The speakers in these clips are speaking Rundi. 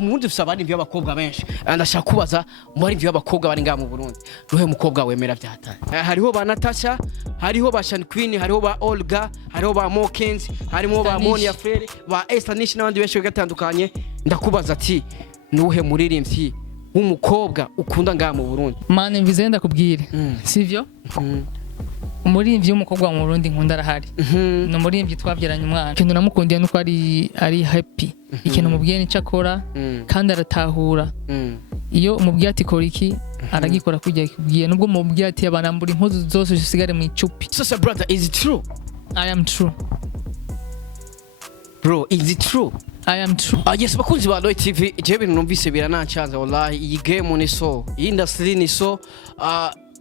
Umurundi ufise abarimvyi b'abakobwa benshi ndashaka kubaza mu barimvyi b'abakobwa bari ngaha mu Burundi ruhe mukobwa wemera vyatanye hariho ba Natasha hariho ba ChanQueen hariho ba Olga hariho ba Umukozi harimo ba Monia Frere ba Estanish n'abandi benshi gatandukanye ndakubaza ati nuhe muririmvyi w'umukobwa ukunda ngaha mu Burundi mane mvize ndakubwire sivyo umurimvyi w'umukobwa mu Burundi nkunda arahari no murimvyi twavyaranye umwana kintu namukundiye nuko ari happy ikintu mubwiye nico akora kandi aratahura iyo umubwiye ati kora iki aragikora kujya kubwiye nubwo mubwiye ati abanambura impuzu zose zisigare mu icupi. So brother, is it true? I am true. Bro, is it true? I am true. Yes, bakunzi ba Loy TV, je bintu numvise biranancanza wallahi iyi game ni so, iyi industry ni so,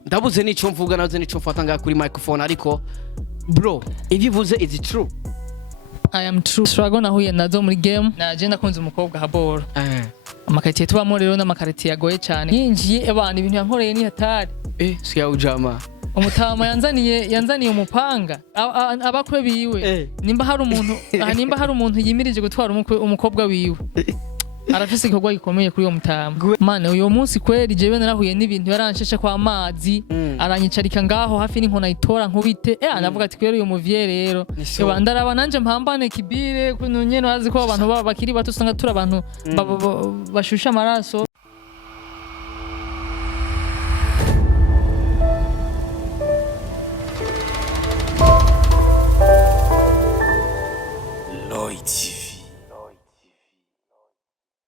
ndabuze nico mvuga nazo nico mfata nga kuri microphone ariko bro, ivyo uvuze is it true? I am true. Struggle nahuye nazo muri game naje nakunze umukobwa haboro. Amakaritie tubamo rero n'amakaritie yagoye cyane. Yinjiye abantu ibintu yankoreye ni hatari. Siya ujama. Umutama yanzaniye umupanga abakwe biwe nimba hari umuntu yimirije gutwara umukobwa wiwe arafise ikorwa gikomeye kuri uyo mutama mane uyo munsi kweri jewe narahuye n'ibintu yaransheshe kwa amazi aranyicarika ngaho hafi n'inkona itora nkubite anavuga ati kweri uyo muvye rero ndaraba nanje mpambane kibire kuntu nyene hazi ko abantu bakiri bato usanga turi abantu bashusha amaraso.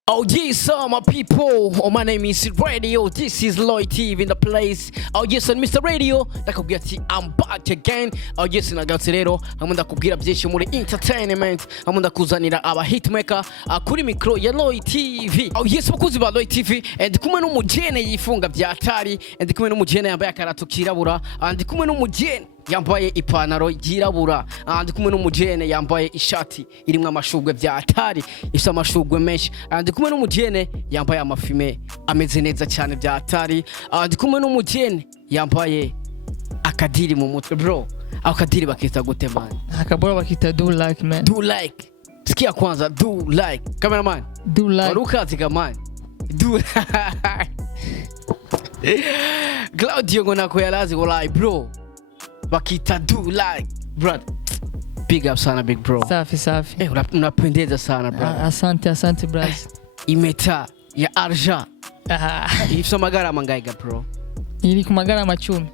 Oh yes, my people. Oh, my name is Radio. This is Loy TV in the place. Oh yes, and Mr. Radio. Ndakubwira ati I'm back again. Oh yes, nagatse rero. Hamwe ndakubwira byinshi muri entertainment. Hamwe ndakuzanira aba hitmaker kuri micro ya Loy TV. Oh yes, bakuzi ba Loy TV. Ndi kumwe n'umujene yifunga byatari. Ndi kumwe n'umujene yambaye akarato kirabura. Ndi kumwe n'umujene yambaye ipantaro yirabura ndi kumwe n'umujene yambaye ishati irimwe amashugwe byatari isa amashugwe menshi ndi kumwe n'umujene yambaye amafime ameze neza cyane byatari ndi kumwe n'umujene yambaye akadiri mu mutwe bro akadiri bakita gute man akabora bakita do like man do like sikia kwanza do like cameraman do like warukazi man do Claudio ngonako yalazi wallahi bro bakita do like brother big up sana big bro safi unapendeza sana bro asante brother imeta ya arja ifisa magara mangaiga bro iri ku magara macumi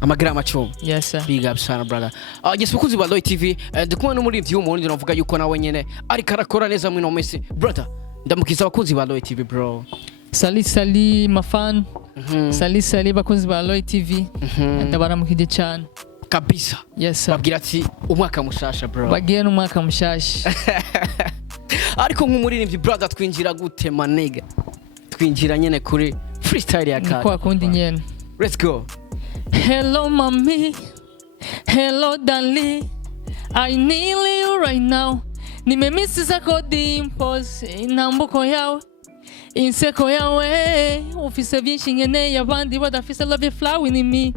amagrama 10 yes sir big up sana brother yes bakuzi ba Loy TV ndikumwe n'umurivyi w'umurundi navuga yuko nawe nyene ari karakora neza mwino mesi brother ndamukiza bakuzi ba Loy TV bro sali mafan sali bakuzi ba Loy TV ndabaramukije cyane kabisa yes sir babwira ati umwaka mushasha bro bagiye n'umwaka mushasha ariko nk'umuririmbyi brother twinjira gute manega twinjira nyene kuri freestyle ya kare kwa kundi nyene let's go. Hello mommy hello darling I need you right now nimemisi zako dimples intambuko yawe inseko yawe ufise byinshi nkeneye abandi badafise love flow in me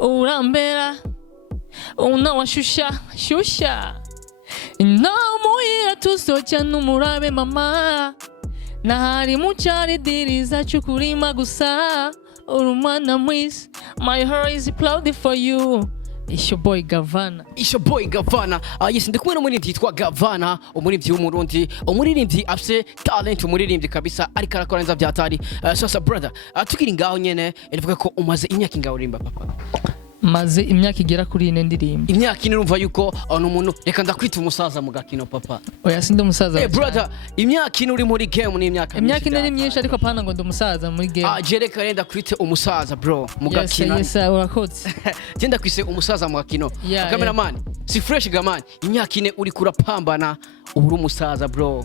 urambera unawashusha inamuira tusocha numurabe mama nahari muchari diriza chukurima gusa urumwana mwisi my heart is proud for you. It's your boy Gavana. Yes, ndikumwe n'umuririmbyi yitwa Gavana, umuririmbyi w'umurundi, umuririmbyi afise talent, umuririmbyi kabisa ariko arakora neza byatari. Sasa brother, tukiri ngaho nyene, ndivuga ko umaze imyaka ingaho urimba papa. Maze imyaka igera kuri 4 ndirimba. Imyaka ine urumva yuko n'umuntu reka ndakwita umusaza mu gakino papa. Oya sindi umusaza. Brother, imyaka ine uri muri game ni imyaka myinshi. Imyaka ine ni myinshi ariko pana ngo ndumusaza muri game. Je reka renda kwite umusaza bro mu gakino. Yes urakotse. Je ndakwise umusaza mu gakino. Cameraman, si fresh gamani. Imyaka ine uri kurapambana uri umusaza bro.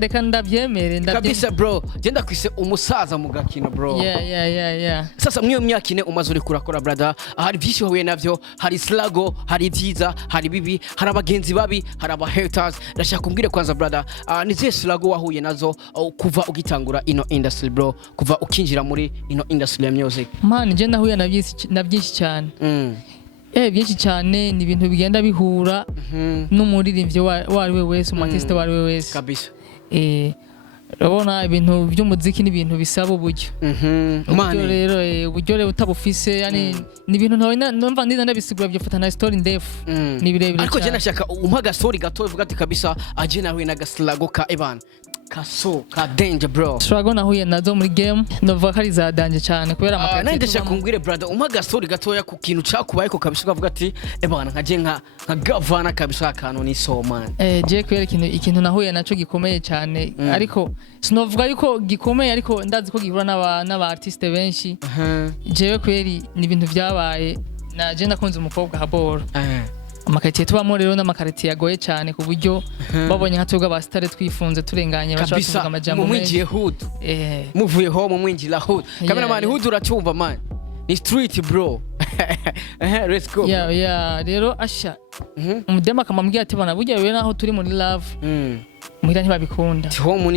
Reka ndabyemere kabisa bro genda kwise umusaza mu gakino bro yeah sasa mwiyo myaka ine umaze uri kurakora brother hari byinshi wahuye navyo hari slago hari byiza hari bibi hari abagenzi babi hari aba haters ndashaka kumbwire kwanza brother nizihe slago wahuye nazo kuva ugitangura ino industry bro kuva ukinjira muri ino industry ya music man je nahuye na byinshi cyane byinshi cyane ni ibintu bigenda bihura n'umuririmbyi wari we wese umatiste wari we wese kabisa urabona ibintu by'umuziki n'ibintu bisaba uburyo uburyo rero uburyo rero utabufise yani ni ibintu numva ndiza ndabisigura byafata na story ndefu ni birebire ariko je nashaka umpa gastori gato uvuga ati kabisa aje nawe na gaslago ka Evan kaso ka danger bro struggle nahuye nazo muri game ndavuga ko ari za danger cyane kubera amakati nande shakungwire brother umpa gastori gatoya ku kintu cakubaye ko kabisa ukavuga ati Evan nkaje nka gavana kabisa akantu ni so man je kwera ikintu nahuye naco gikomeye cyane ariko sinovuga yuko gikomeye ariko ndazi ko gihura n'aba artiste benshi jewe kweri ni ibintu byabaye naje nakunze umukobwa haboro amakaritiye tubamo rero n'amakaritiye yagoye cyane ku buryo babonye nka twebwe abasitare twifunze turenganye bashaka kuvuga amajambo menshi hood muvuye home mwinjira hood cameraman hood uracumva man ni street bro let's go rero asha umudema akamambwira ati bana burya wewe naho turi muri love muhira ntibabikunda home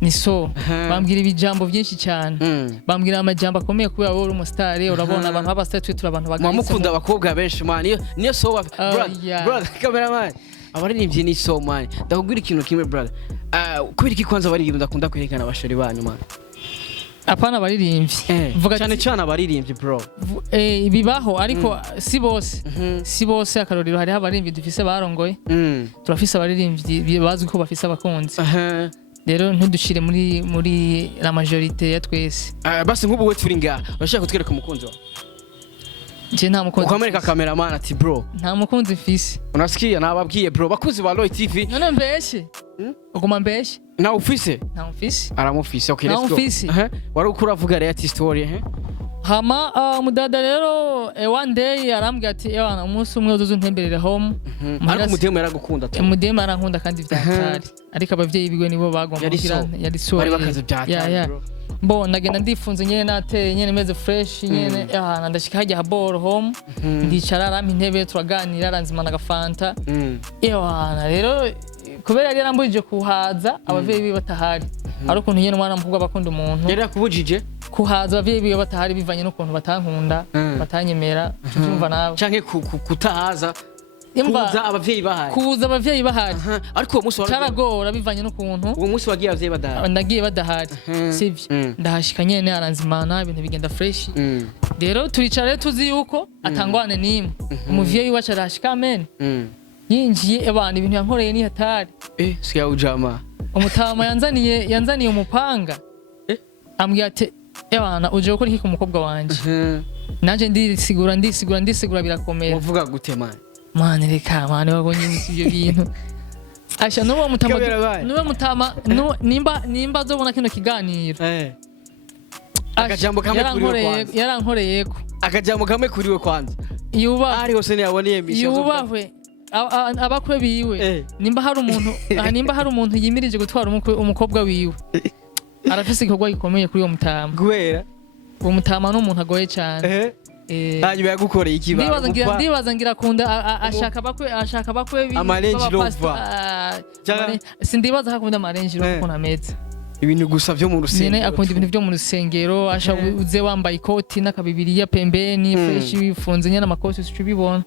ni so bambwira ibijambo byinshi cyane bambwira amajambo akomeye kubera wowe uri umusitare urabona abantu b'abasitare turi abantu bagahise mukunda abakobwa benshi man niyo so brother cameraman abaririmbye ni so man ndakubwira ikintu kimwe brother kubera iki kwanza abaririmbye ndakunda kwerekana abashori banyu man apana baririmbye vuga cyane abaririmbye bro bibaho ariko si bose akarorero hari abaririmbye dufise barongoye turafise abaririmbye bazwi ko bafise abakunzi rero ntudushire muri la majorité ya twese basi nk'ubu we turi ngaha urashaka kutwereka umukunzi wawe je nta mukunzi ukamereka cameraman ati bro nta mukunzi mfise unasikia nababwiye bro bakuzi ba Roy TV none mbeshe uguma mbeshe na ufise nta mufise aramufise okay let's go wari ukuravuga rero ati story hama mudada rero one day arambwira ati ewana umunsi umwe uzuze ntemberere home ariko mudemo yaragukunda ati mudemo arankunda kandi byatari ariko abavyeyi bigwe nibo bagomba kugira yari so bari bakaze byatari bro bo ndagenda ndifunze nyene nateye nyene meze fresh nyene ndashika hajya haboro home ndicara arampa intebe turaganira aranzimana agafanta ewana rero kubera yari yarambujije kuhaza abavyeyi biwe batahari ari ukuntu nyene umwana mukobwa bakunda umuntu yari yakubujije kuhaza abavyeyi biwe batahari bivanye n'ukuntu batankunda batanyemera cyumva nawe canke kutahaza kuza abavyeyi bahari ariko uwo munsi caragora bivanye n'ukuntu uwo munsi wagiye abavyeyi badahari ndagiye badahari sivyo ndahashika nyene aranzimana ibintu bigenda fresh rero turicara tuzi yuko atangwane nimwe umuvyeyi wacu arashika amen yinjiye abantu ibintu yankoreye ni hatari siya ujama umutama yanzaniye umupanga ambwira ati ebana uje gukora iki ku mukobwa wanje nanje ndisigura birakomera uvuga gute man reka man wabonye ibyo bintu asha nuwo mutama nimba azobona kino kiganiro akajambo kamwe kuriwe kwanza yarankoreyeko akajambo kamwe kuriwe kwanza ari hose ntiyaboniye mission yubahwe abakwe biwe nimba hari umuntu yimirije gutwara umukobwa wiwe arafise igikorwa gikomeye kuri uwo mutama guhera uwo mutama n'umuntu agoye cyane hanyuma yagukoreye ikibazo ndibaza ngira akunda ashaka bakwe amarenji lova sindibaza hakunda amarenji lova ukuntu ameze ibintu gusa byo mu rusengero nyene akunda ibintu byo mu rusengero uze wambaye ikoti n'akabibiriya pembeni fresh bifunze nyene amakoti ucubibona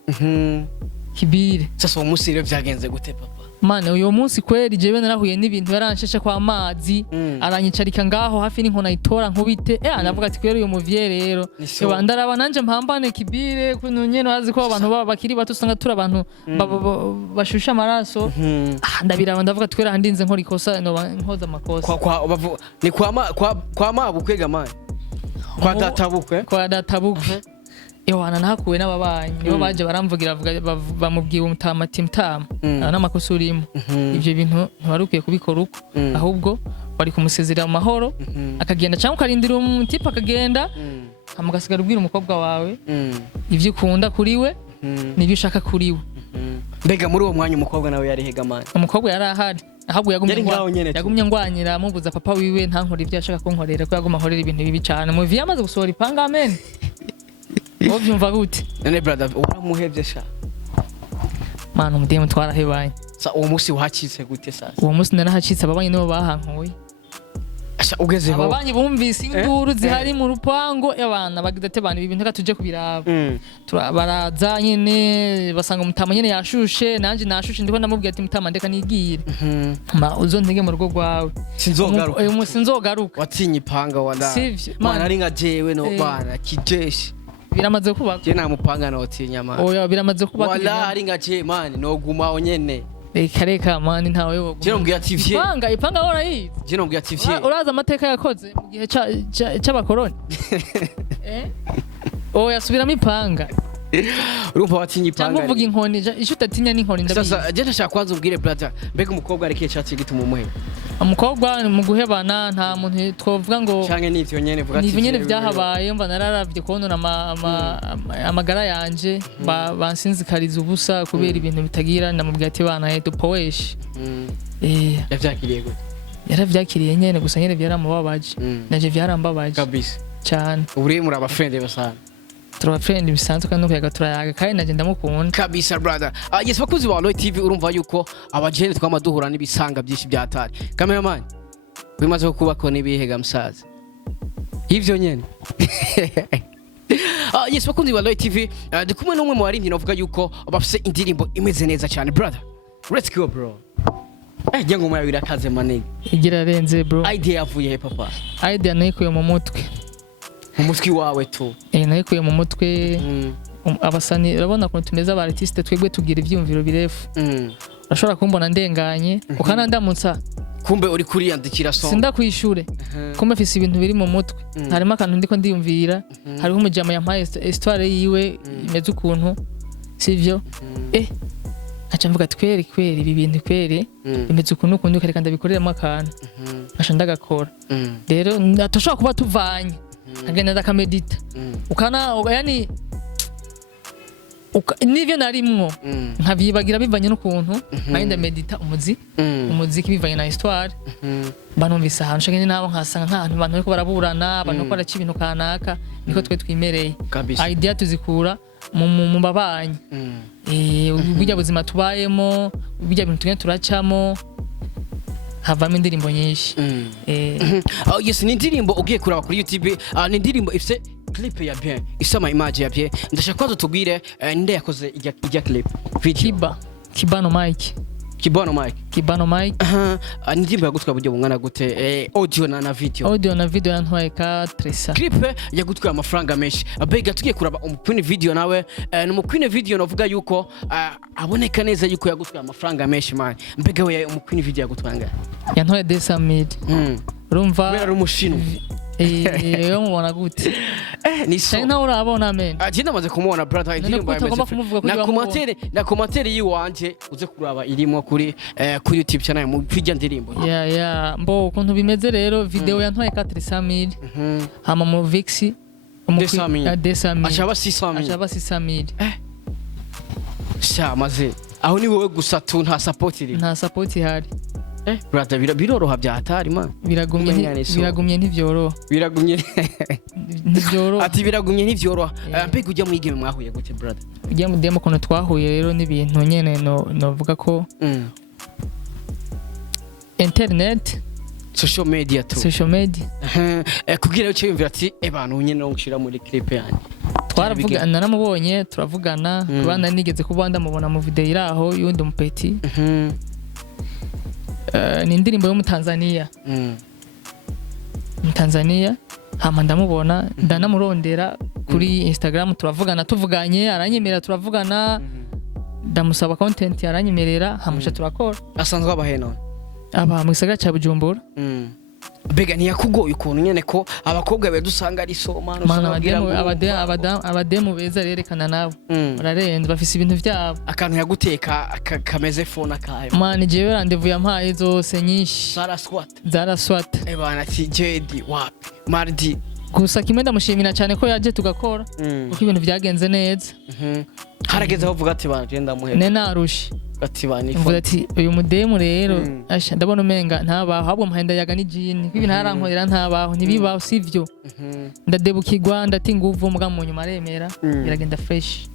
kibire sasa uwo munsi rero byagenze gute papa mane uyo munsi kweri jewe narahuye n'ibintu yaransheshe kwa amazi aranyicarika ngaho hafi n'inkona itora nkubite navuga ati kweri uyo muvye rero ndaraba nanje mpambane kibire kuntu nyene azi ko abantu baba bakiri bato usanga turi abantu bashusha amaraso ndabiraba ndavuga twera handinze nkora ikosa no nkoza amakosa ni kwa mabukwe gamane kwa databukwe Ewana nahakuwe n'ababanyi nibo baje baramvugira bamubwiye umutama ati mutama n'amakosa urimo ivyo bintu ntiwarukiye kubikora uko ahubwo wari kumusezerera mu mahoro akagenda cyangwa ukarindira umutipa akagenda amugasigara ubwira umukobwa wawe ivyo ukunda kuri we n'ibyo ushaka kuri we mbega muri uwo mwanya umukobwa nawe yari hegamana umukobwa yari ahari ahubwo yagumye ngwanyira amubuza papa wiwe ntankora ivyo yashaka kunkorera ko yaguma nkorera ibintu bibi cyane mu vya amaze gusohora ipanga amen Ovyumva gute? None brother uramuhevye sha. Mana umudemu twarahebanye. Sa uwo musi wahacitse gute sasa? Uwo musi narahacitse ababanye nibo bahankuye. asha ugezeho ababanyi bumvise induru zihari mu rupango y'abana bagize ate bana ibintu tuje kubiraba baraza nyene basanga umutama nyene yashushe nanje nashushe ndiko ndamubwiye ati mutama ndeka nigire ma uzontege mu rugo rwawe sinzogaruka watinye ipanga wala mana ari nka jewe no bana kijeshi biramaze kubaka je nta mupanga no tinya mana oya biramaze kubaka wala ari nka je man no gumaho nyene reka mani ntawe yo je nombwiye ati vye ipanga hora yi je nombwiye ati vye uraza amateka yakoze mu gihe c'abakoroni oya subiramo ipanga urumva watinye ipanga ndamuvuga inkoni isho utatinya n'inkoni ndabizi sasa je ndashaka kwanza ubwire brother mbega umukobwa arikiye cyatsi gituma umuhe umukobwa mu guhebana nta muntu twovuga ngo canke nivyo nyene vuga ati nivyo nyene vyahabaye mva nararavye kubona amagara yanje bansinzikariza ubusa kubera ibintu bitagira ndamubwira ati bana dupowesh yavyakiriye gute yaravyakiriye nyene gusa nyene byaramubabaje naje byarambabaje kabisa cyane uri muri aba friend basana Tura friend bisanzwe kandi nukuyaga turayaga kandi naje ndamukunda kabisa brother. Yes bakuzi ba Loy TV urumva yuko abajene twamaduhura n'ibisanga byinshi byatari. Cameraman bimaze kubako n'ibihega msaza. Hivyo nyene. Yes bakuzi ba Loy TV ndikumwe n'umwe mu barindi navuga yuko bafise indirimbo imeze neza cyane brother. Let's go bro. Jango maya birakaze manege. Igira renze bro. Idea yavuye he papa? Idea nayikuye mu mutwe. Umutwe wawe tu nayikuye mu mutwe abasani urabona ko tumeze aba artiste twegwe tugira ivyumviro birefu urashobora kumbona ndenganye ukanandamutsa kumbe uri kuri yandikira song sinda kwishure kumbe afise ibintu biri mu mutwe harimo akantu ndiko ndiyumvira hariho umujama yampaye histoire yiwe imeze ukuntu sivyo acha mvuga twere kwere ibi bintu kwere imeze ukuntu ukundi ukareka ndabikoreramo akantu asha ndagakora rero ndatoshobora kuba tuvanye agenda ndakamedita yani nivyo narimwo nkavyibagira bivanye n'ukuntu nkagenda medita umuziki bivanye na histoire banumvise ahantu shagende nabo nkasanga nk'ahantu abantu bariko baraburana abantu bariko baraca ibintu kanaka niko twe twimereye idea tuzikura mu babanyi burya buzima tubayemo burya bintu tugenda turacamo havamo indirimbo nyinshi yes ni indirimbo ugiye kuraba kuri YouTube ni indirimbo ifite clip ya bien isama image ya bien ndashaka kwazo tugwire nde yakoze ijya clip video Kibano mic indirimbo yagutwa buryo bungana gute audio na video yantwaye ka tresa clip yagutwa amafaranga menshi abega tugiye kuraba umupine video nawe n'umupine video navuga yuko aboneka neza yuko yagutwa amafaranga menshi man mbega we umupine video yagutwanga yantwaye 200,000 urumva wera rumushinwa yo mubona gute ni so nta urabona men agenda maze kumubona brother indirimbo yameze na commentaire yiwanje uze kuraba irimo kuri YouTube channel mu kwijya ndirimbo mbo ukuntu bimeze rero video yantwaye 400,000 hama mu Vixi achaba 600,000 sha maze aho ni wowe gusa tu nta support ihari brother biroroha bya hatari man biragumye ntivyoroha ati biragumye ntivyoroha mbega ujya muri game mwahuye gute brother ujya mu demo kono twahuye rero n'ibintu nyene novuga ko internet social media kugira cyo yumvira ati abantu nyene no gushira muri clip yanjye twaravugana namubonye turavugana kubanda nigeze kubanda mubona mu video iraho yundi mupeti ni indirimbo yo mu Tanzania hama ndamubona ndanamurondera kuri Instagram tuvuganye aranyemera turavugana ndamusaba content aranyemerera hamusha turakora asanzwe abaheno aba mu gisagara ca Bujumbura bega ntiyakugoye ukuntu nyene ko abakobwa be dusanga ari so abademu beza rerekana nabo bararenze bafise ibintu vyabo akantu yaguteka kameze phone akayo man jewe rendezvous yampaye zose nyinshi zaraswat bana ati jedi wapi mardi gusa kimwe ndamushimira cyane ko yaje tugakora uko ibintu byagenze neza harageze aho vuga ati bana genda muhera narushe ati bani mvuga ati uyu mudemu rero asha ndabona umenga ntabaho ahubwo mpenda yaga ni jini kwibi ntarankorera ntabaho nibibaho sivyo ndadebukirwa ndati nguvu muga mu nyuma aremera biragenda fresh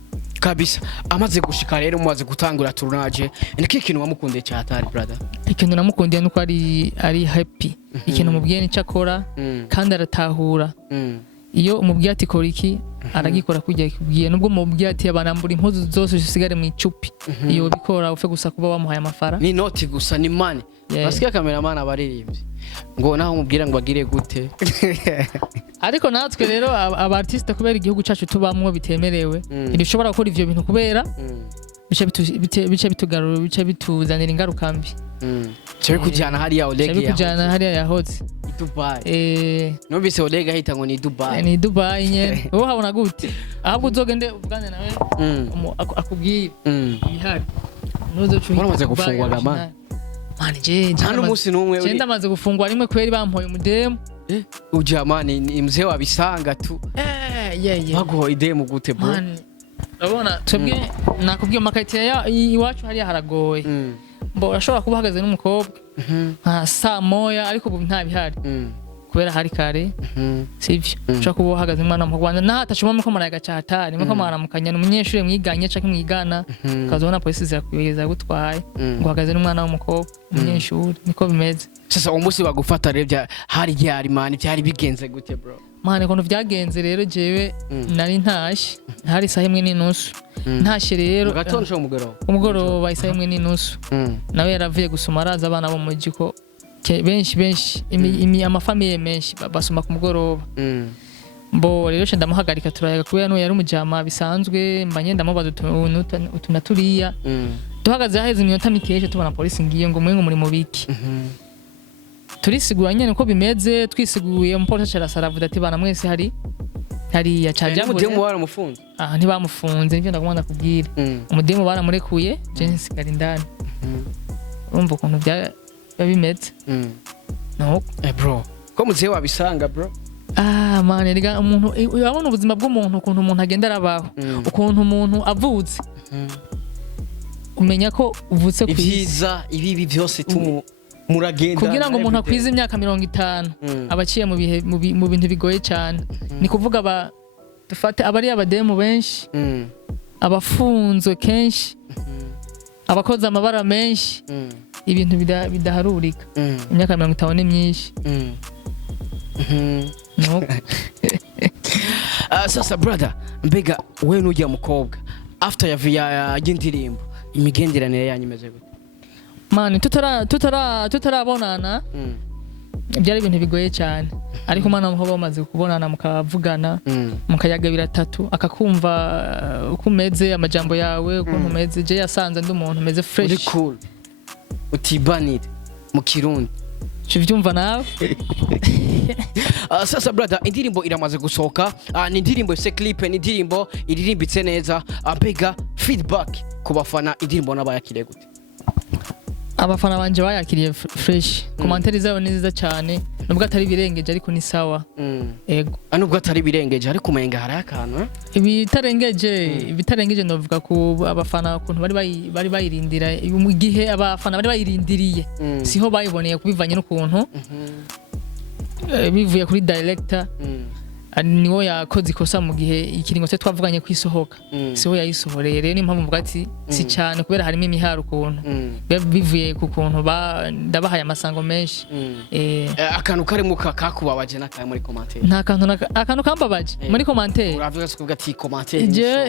kabisa amaze gushika rero mumaze gutangura tournage niki kintu wamukundiye cyatari brother ikintu namukundiye nuko ari happy ikintu mubwiye ni cyakora kandi aratahura iyo umubwiye ati kora iki aragikora kujya kubwiye nubwo mubwiye ati abanambura impuzu zose zisigare mu icupi iyo bikora ufe gusa kuba wamuhaye amafara ni noti gusa ni money basikia cameraman abaririmbye ngo naho mubwira ngo bagire gute ariko natwe rero aba artiste kubera igihugu cyacu tubamwe bitemerewe irishobora gukora ivyo bintu kubera bice bitugarura bice bituzanira ingaruka mbi cyo kujyana hariya Oleg ya kujyana hariya yahoze Dubai numvise Oleg ahita ngo ni Dubai nyene wowe habona gute ahubwo uzogende ubwane nawe akubwiye ibihari nuzo cyo maze gufungwa gama mani je hano musi numwe je ndamaze gufungwa rimwe kweri bampoye umudemu ujamani ni mzee wabisanga tu bago idemu gute bro urabona twebwe nakubwiye makayitiya iwacu hariya haragoye mbo urashobora kuba uhagaze n'umukobwa nka saa moya ariko ubu nta bihari kubera hari kare sivyo ushobora kuba uhagaze umwana mu Rwanda nahatashuma muko maraga cyatari muko maramukanya n'umunyeshuri mwiganye canke mwigana kazona polisi zirakwiza gutwaye ngo uhagaze n'umwana w'umukobwa umunyeshuri niko bimeze sasa umunsi bagufata revya hari ryari mani byari bigenze gute bro mane kono vyagenze rero jewe nari ntashi hari saha imwe n'inusu ntashe rero gatonsho umugoroba isaha imwe n'inusu nawe yaravuye gusoma araza abana bo mu jiko benshi amafamiye menshi basoma ku mugoroba mbo rero she ndamuhagarika turayaga kubera no yari umujama bisanzwe mbanye ndamubaza utunaturiya duhagaze haheze iminota mikeje tubona polisi ngiye ngo mwe ngo muri mu biki turisigura nyene ko bimeze twisiguye umupolisi arasaravuda ati bana mwese hari ya cyajambo umudemu baramufunze ntibamufunze nivyo ndagomba kubwira umudemu baramurekuye je nsigara indani urumva ukuntu bimeze no bro ko muze wabisanga bro man erega umuntu urabona ubuzima bw'umuntu ukuntu umuntu agenda arabaho ukuntu umuntu avutse umenya ko uvutse ku ivyiza ibibi byose muragenda kugira ngo umuntu akwize imyaka 50 abaciye mu bintu bigoye cyane ni kuvuga dufate abari abademu benshi abafunzwe kenshi abakoze amabara menshi ibintu bidaharurika imyaka 50 ni myinshi no sasa brother mbega we nujya mukobwa after ya y'indirimbo imigenderanire yanyimeze gute mani tutarabonana byari ibintu bigoye cyane ariko mana muho bamaze kubonana mukavugana mukayaga biratatu akakumva ukumeze amajambo yawe ukuntu umeze je yasanze ndi umuntu umeze fresh cool utibanire mu kirundi cyuvyumva nawe sasa brother indirimbo iramaze gusohoka ni indirimbo ifite clip ni indirimbo iririmbitse neza mbega feedback ku bafana indirimbo n'abayakiriye gute abafana banje bayakiriye fresh commentaire zabo ni nziza cyane nubwo atari birengeje ariko ni sawa ego nubwo atari birengeje ariko umenga hari akantu ibitarengeje novuga ku abafana kuntu bari bayirindira mu gihe abafana bari bayirindiriye siho bayiboneye kubivanye n'ukuntu bivuye kuri director niwo yakoze ikosa mu gihe ikiringo cyo twavuganye kwisohoka siho yayisohoreye rero ni mpamvu mvuga ati si cyane kubera harimo imiharo ukuntu bivuye ku kuntu ndabahaye amasango menshi akantu karimo kakubabaje nakaye muri commentaire nta akantu kambabaje muri commentaire uravuga kuvuga ati commentaire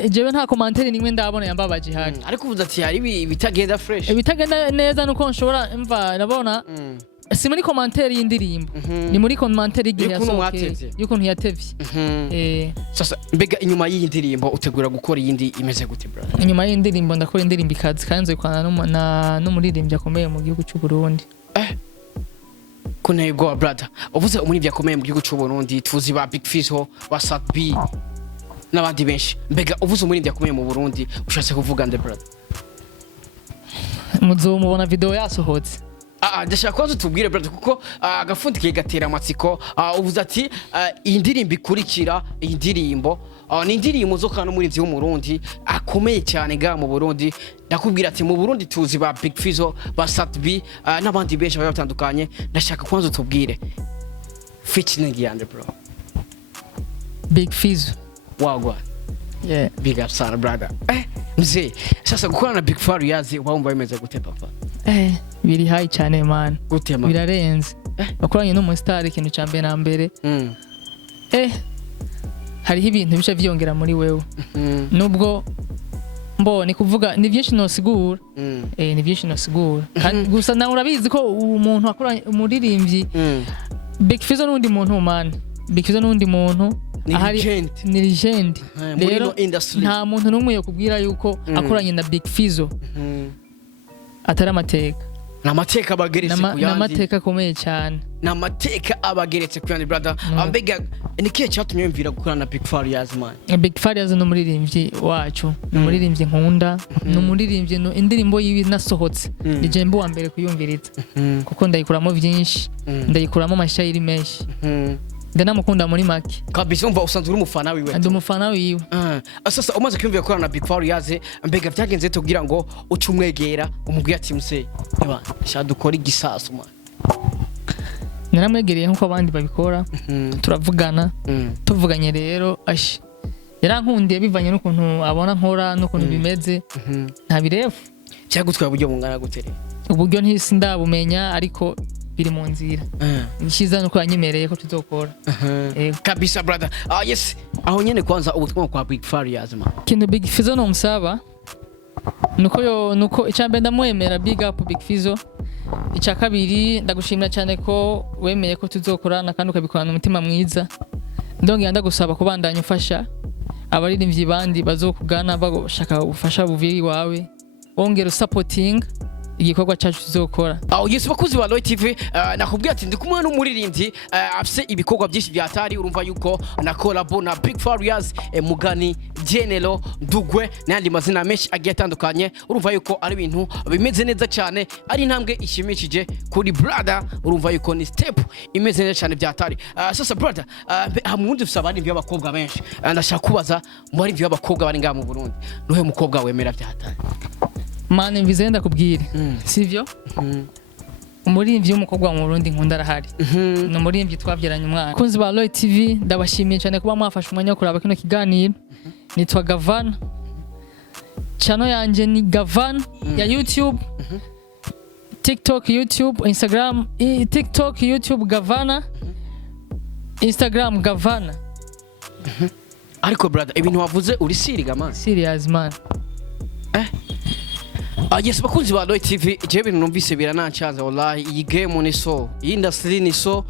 jewe nta commentaire nimwe ndabona yambabaje hari ariko uvuze ati hari bitagenda fresh bitagenda neza nuko nshobora mva nabona si muri commentaire y'indirimbo ni muri commentaire igihe yasohoke y'ukuntu yatevye sasa mbega inyuma y'iyi ndirimbo utegura gukora iyindi imeze gute bro inyuma y'indirimbo ndakora indirimbo ikazi kandi nzokwana n'umuririmbyi akomeye mu gihugu cy'u Burundi kunego brother uvuze umuririmbyi akomeye mu gihugu cy'u Burundi tuzi ba Big Fizzo ba Satbi n'abandi benshi mbega uvuze umuririmbyi akomeye mu Burundi ushatse kuvuga nde brother muzomubona video yasohotse ndashaka ko tubwire brother kuko agafundikiye gatera amatsiko uvuze ati iyi ndirimbo ikurikira iyi ndirimbo ni indirimbo zo kana muri mu Burundi akomeye cyane ga mu Burundi ndakubwira ati mu Burundi tuzi ba Big Fizzo ba Satbi n'abandi benshi batandukanye ndashaka kwanza tubwire featuring yande bro Big Fizzo wagwa Yeah. Big up sana brother. Mzee, sasa gukorana na Big Farious wumva bimeze gute papa? Biri high cyane man. Gute man? Birarenze. Bakoranye n'umustar ikintu cya mbere na mbere. Hariho ibintu bice vyongera muri wewe. Nubwo ni kuvuga ni byinshi nosigura. Ni byinshi nosigura. Gusa nawe urabizi ko umuntu akora umuririmbyi Big Fizzo n'undi muntu man. Big Fizzo n'undi muntu ni legend. Rero nta muntu n'umwe yakubwira yuko akoranye na Big Fizzo atari amateka. Namateka abageretse ku yandi. Namateka akomeye cyane. Namateka abageretse ku yandi brother. Ambega nikiye cyatumye mvira gukorana na Big Farious man. Big Farious no muririmbyi wacu, no muririmbyi nkunda, no muririmbyi no indirimbo yibi nasohotse. Ni jembo wa mbere kuyumviriza. Kuko ndayikuramo byinshi, ndayikuramo amashayiri menshi. Ndanamukunda muri make. Kabisa umva usanzwe uri umufana wiwe. Ndi umufana wiwe. Sasa umaze kwiyumvira gukorana na Big Farious mbega byagenze tugira ngo ucumwegera umubwiye ati muse eba shadukora igisasu man. Naramwegereye nkuko abandi babikora. Turavugana. Tuvuganye rero yarankundiye bivanye n'ukuntu abona nkora n'ukuntu bimeze. Nta birefu. Cyagutwaye uburyo bungana gutere. Uburyo ntisi ndabumenya ariko biri mu nzira. Nishiza nuko yanyemereye ko tuzokora. Kabisa brother. Yes. Aho nyene kwanza ubutumwa kwa Big Farious man. Kintu Big Fizzo no musaba. Nuko icambe ndamwemera big up Big Fizzo. Icya kabiri ndagushimira cyane ko wemeye ko tuzokorana kandi ukabikorana umutima mwiza. Ndongera ndagusaba kubandanya ufasha abaririmbyi bandi bazokugana bashaka ubufasha buviri wawe. Wongera supporting igikorwa cyacu tuzokora. Yes bakuzi ba Loy TV nakubwiye ati ndi kumwe n'umuririmbyi afise ibikorwa byinshi byatari urumva yuko na collabo na Big Farious Mugani General Dugwe n'andi mazina menshi agiye atandukanye urumva yuko ari ibintu bimeze neza cyane ari intambwe ishimishije kuri brother urumva yuko ni step imeze neza cyane byatari. Sasa brother hamundi ufise abandi by'abakobwa benshi ndashaka kubaza muri by'abakobwa bari ngaha mu Burundi nuhe mukobwa wemera byatari? Mane mbize ndakubwira sivyo umuririmbyi w'umukobwa mu Burundi nkunda arahari no muririmbyi twabyeranye umwana kunzi ba Loy TV ndabashimiye cyane kuba mwafashe umwanya wo kuraba kino kiganiro nitwa Gavan channel yanje ni Gavan ya YouTube TikTok YouTube Instagram TikTok YouTube Gavana Instagram Gavana ariko brother ibintu wavuze uri siriga man serious man yes bakunzi ba Loy TV je ibintu numvise biranancanze wallahi iyi game ni so iyi industry ni so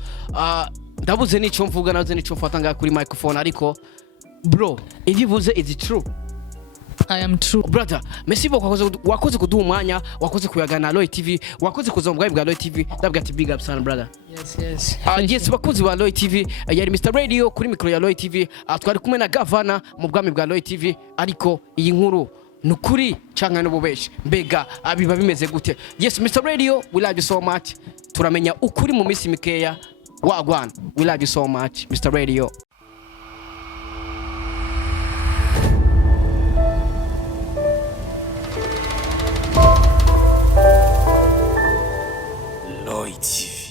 ndabuze nico mvuga naze nico mfata nga kuri microphone ariko bro ivuze is true. I am true brother. Merci beaucoup wakoze kuduha umwanya wakoze kuyagana Loy TV wakoze kuza mu bwa Loy TV ndabwa ati big up sana brother. Yes yes bakunzi ba Loy TV yari Mr Radio kuri micro ya Loy TV twari kumwe na Gavana mu bwami bwa Loy TV ariko iyi nkuru nukuri canka n'ububeshi mbega abiba bimeze gute? Yes Mr Radio we love you so much turamenya ukuri mu misi mikeya wagwana we love you so much Mr Radio. Loy TV.